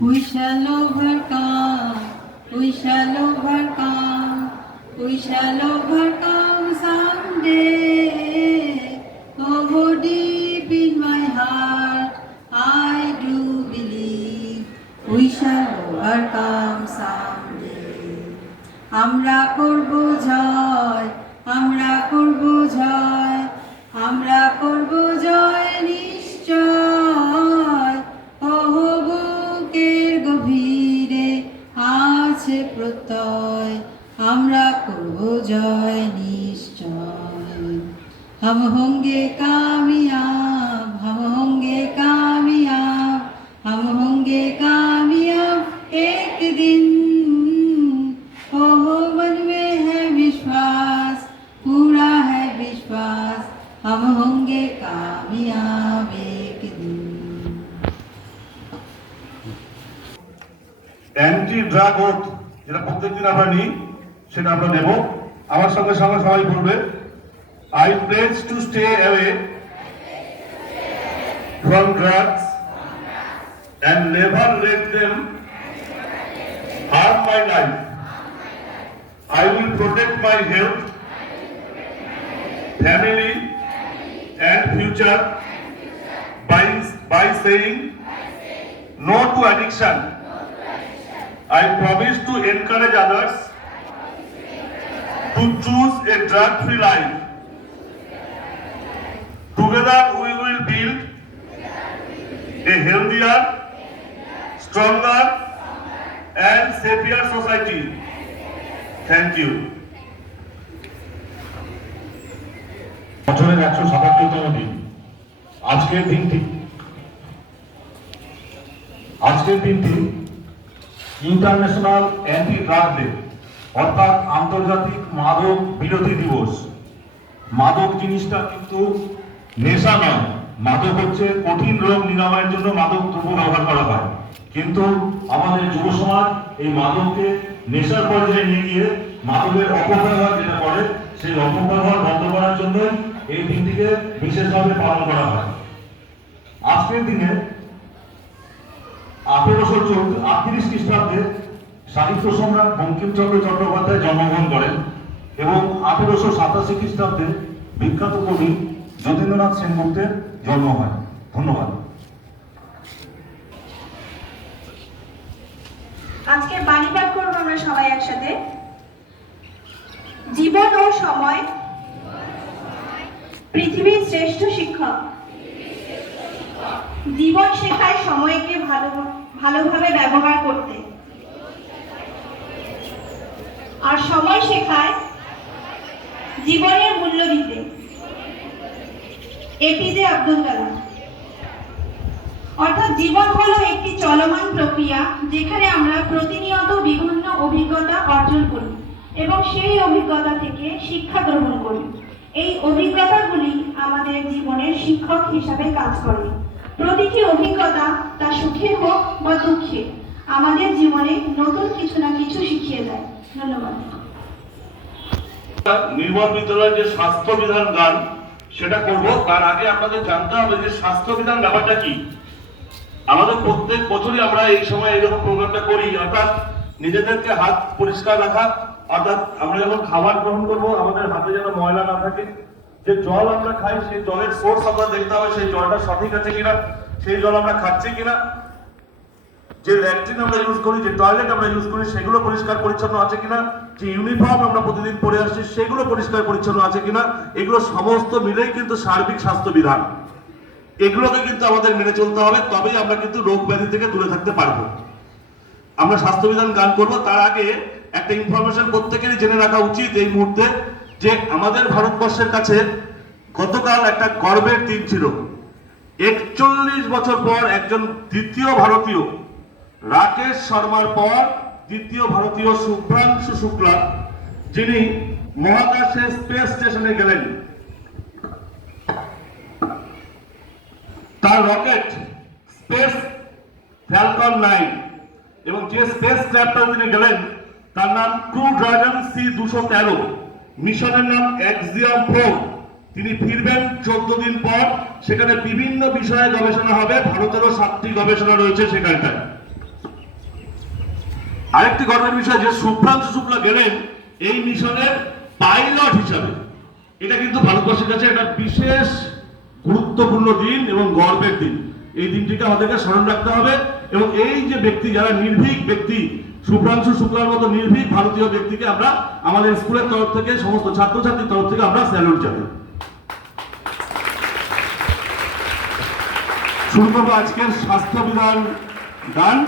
We shall overcome, we shall overcome, we shall overcome someday. Oh, deep in my heart, I do believe we shall overcome someday. আমরা করব জয়, আমরা করব জয়, আমরা করব জয় নিশ্চয়। বুকের গভীরে আছে প্রত্যয়, আমরা করব জয় নিশ্চয়। हम होंगे कामयाब, हम होंगे कामयाब, हम होंगे कामयाब एक दिन। मन में है विश्वास, पूरा है विश्वास, हम होंगे कामयाब एक दिन। অ্যান্টি ড্রাগ ওথ যেটা প্রত্যেকদিন আমরা নিই সেটা আমরা নেব। আমার সঙ্গে সঙ্গে সবাই বলবে, I pledge to stay away from drugs and never let them harm my life. I will protect my health, family and future by saying no to addiction. I promise to encourage others to choose a drug-free life. Together we will build a healthier, stronger and safer society. Thank you. বছরের 177তম দিন আজকের দিনটি international anti drug day অর্থাৎ আন্তর্জাতিক মাদক বিরোধী দিবস। মাদক জিনিসটা কিন্তু নেশা নয়, মাদক হচ্ছে কঠিন রোগ নিরাময়ের জন্য মাদক দ্রব্য ব্যবহার করা হয়। কিন্তু আমাদের যুব সমাজ এই মাদককে নেশার পর্যায়ে নিয়ে গিয়ে মাদকের অপব্যবহার যেটা করে সেই অপব্যবহার বন্ধ করার জন্য এই দিনটিকে বিশেষভাবে পালন করা হয়। আজকের দিনে 1838 খ্রিস্টাব্দে সাহিত্য সম্রাট বঙ্কিমচন্দ্র চট্টোপাধ্যায় জন্মগ্রহণ করেন এবং 1887 খ্রিস্টাব্দে বিখ্যাত কবি যতীন্দ্রনাথ সেনগুপ্তের জন্ম হয়। ধন্যবাদ। আজকে বাণী পাঠ করব আমরা সবাই একসাথে। জীবন ও সময় পৃথিবীর শ্রেষ্ঠ শিক্ষক। জীবন শেখায় সময়কে ভালোভাবে ব্যবহার করতে, আর সময় শেখায় জীবনের মূল্য দিতে। এপিজে আব্দুল কালাম। অর্থাৎ জীবন হলো একটি চলমান প্রক্রিয়া যেখানে আমরা প্রতিনিয়ত বিভিন্ন অভিজ্ঞতা অর্জন করি এবং সেই অভিজ্ঞতা থেকে শিক্ষা গ্রহণ করি। এই অভিজ্ঞতাগুলি আমাদের জীবনের শিক্ষক হিসাবে কাজ করে। প্রতিটি অভিজ্ঞতা তা সুখের হোক বা দুঃখে আমাদের জীবনে নতুন কিছু না কিছু শিখিয়ে দেয়। ধন্যবাদ। নির্মল বিদ্যালয়ের যে স্বাস্থ্য বিধান গান সেটা করব, তার আগে আপনাদের জানতে হবে যে স্বাস্থ্য বিধান ব্যাপারটা কি। আমাদের প্রত্যেক বছরই আমরা এই সময় এইরকম প্রোগ্রামটা করি, অর্থাৎ নিজেদেরকে হাত পরিষ্কার রাখা, অর্থাৎ আমরা যখন খাবার গ্রহণ করবো আমাদের হাতে যেন ময়লা না থাকে। যে জল আমরা খাই সেই জলের সোর্স আমরা দেখতে হবে, সেই জলটা সঠিক আছে কিনা, সেই জল আমরা খাচ্ছি কিনা। যে ল্যাট্রিন আমরা ইউজ করি, যে টয়লেট আমরা ইউজ করি সেগুলো পরিষ্কার পরিচ্ছন্ন আছে কিনা, যে ইউনিফর্ম আমরা প্রতিদিন পরে আসছি সেগুলো পরিষ্কার পরিচ্ছন্ন আছে কিনা, এগুলো সমস্ত মিলেই কিন্তু সার্বিক স্বাস্থ্য বিধান। এগুলোকে কিন্তু আমাদের মেনে চলতে হবে, তবেই আমরা কিন্তু রোগ ব্যাধি থেকে দূরে থাকতে পারবো। আমরা স্বাস্থ্যবিধান গান করব, তার আগে একটা ইনফরমেশন প্রত্যেকেরই জেনে রাখা উচিত এই মুহূর্তে, যে আমাদের ভারতবর্ষের কাছে গতকাল একটা গর্বের দিন ছিল। 41 বছর পর একজন দ্বিতীয় ভারতীয়, রাকেশ শর্মার পর দ্বিতীয় ভারতীয় শুভ্রাংশু শুক্লা, যিনি মহাকাশে স্পেস স্টেশনে গেলেন। তার রকেট স্পেস ফ্যালকন 9 এবং যে স্পেস ক্রাফটে তিনি গেলেন তার নাম ক্রু ড্রাগন C-213, মিশনের নাম এক্সিয়াম 4। তিনি ফিরবেন 14 দিন পর। সেখানে বিভিন্ন বিষয়ে গবেষণা হবে, ভারতেরও 7টি গবেষণা রয়েছে সেখানটায়। আরেকটি গর্বের বিষয় যে শুভ্রাংশু শুক্লা গেলেন এই মিশনের পাইলট হিসাবে। এটা কিন্তু ভারতবর্ষের কাছে একটা বিশেষ গুরুত্বপূর্ণ দিন এবং গর্বের দিন। এই দিনটিকে আমাদেরকে স্মরণ রাখতে হবে এবং এই যে ব্যক্তি, যারা নির্ভীক ব্যক্তি, শুভ্রাংশু শুক্লার মতো নির্ভীক ভারতীয় ব্যক্তিকে আমরা আমাদের স্কুলের তরফ থেকে, সমস্ত ছাত্রছাত্রীর তরফ থেকে আমরা স্যালুট জানাই। শুরু করবো আজকের স্বাস্থ্যবিধান গান।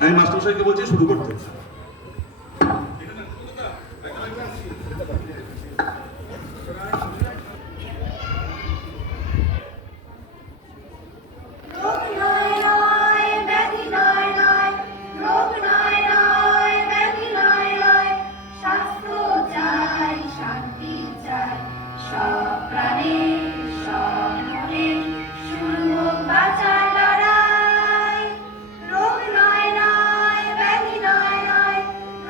আমি মাস্টারমশাইকে বলছি শুরু করতে। রোগ নয় নয়, ব্যাধি নয় নয়, রোগ নয় নয়, ব্যাধি নয় নয়, স্বাস্থ্য চাই, শান্তি চাই, সব প্রাণে, সব মনে, শুরু হোক বাঁচার লড়াই। রোগ নয় নয়, ব্যাধি নয় নয়,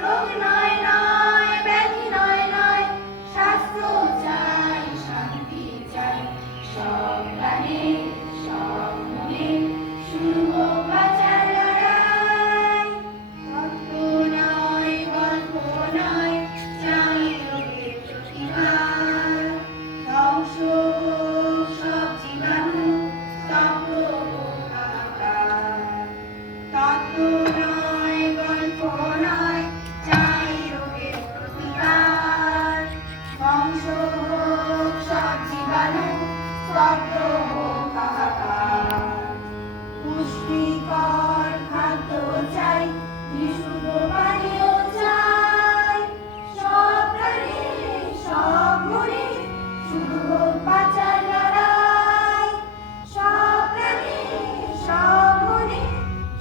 রোগ নয় নয়, ব্যাধি নয় নয়, স্বাস্থ্য চাই, শান্তি চাই, সব প্রাণে, সব মনে, শুরু হোক বাঁচার লড়াই। রক্ত নয়, গল্প নয়, চাই রোগের প্রতিকার। ধ্বংস হোক সব জীবাণু, স্তব্ধ হোক হাহাকার। তত্ত্ব নয়, গল্প নয়, চাই রোগের প্রতিকার। ধ্বংস হোক সব জীবাণু, স্তব্ধ হোক হাহাকার। পুষ্টিকর খাদ্য চাই, বিশুদ্ধ পানীয় চাই, সব প্রাণে, সব মনে, শুরু হোক বাঁচার লড়াই। সব প্রাণে, সব মনে,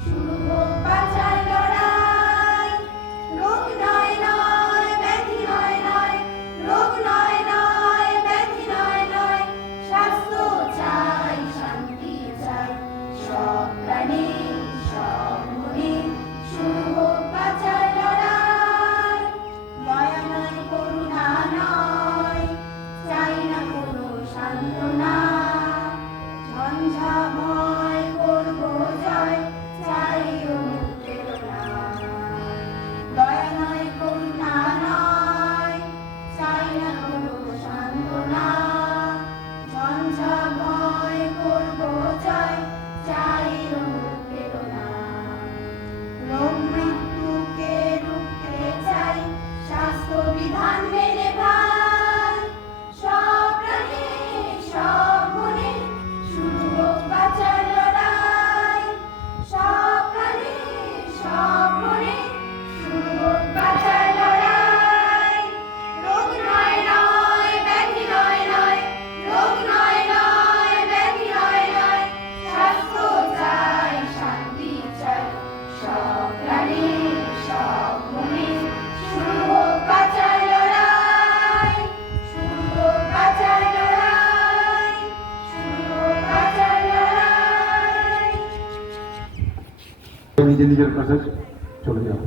শুরু হোক বাঁচার লড়াই। রোগ নয় নয়, ব্যাধি নয় নয়, রোগ নয় নয়, ব্যাধি নয় নয়, স্বাস্থ্য চাই, শান্তি চাই, সব প্রাণে, সব মনে, শুরু হোক বাঁচার লড়াই। দয়া নয়, করুণা নয়, চাই না কোনো সান্ত্বনা, ঝঞ্ঝা ভয় করবো জয়, চাই অনুপ্রেরণা। দয়া নয়, করুণা নয়, চাই না কোনো সান্ত্বনা, ঝঞ্ঝা ভয় করবো জয়, চাই অনুপ্রেরণা। রোগ মৃত্যুকে রুখতে চাই, স্বাস্থ্য বিধান মেনে ভাই, সব প্রাণে, সব মনে, শুরু হোক বাঁচার লড়াই। সব প্রাণে, সব মনে, শুরু হোক বাঁচার লড়াই। রোগ নয় নয়, ব্যাধি নয় নয়, রোগ নয় নয়, ব্যাধি নয় নয়, স্বাস্থ্য চাই, শান্তি চাই, সব প্রাণে, সব মনে, শুরু হোক বাঁচার লড়াই। শুরু হোক বাঁচার লড়াই, শুরু হোক বাঁচার লড়াই। নিজে নিজের কাছে চলে যাবো।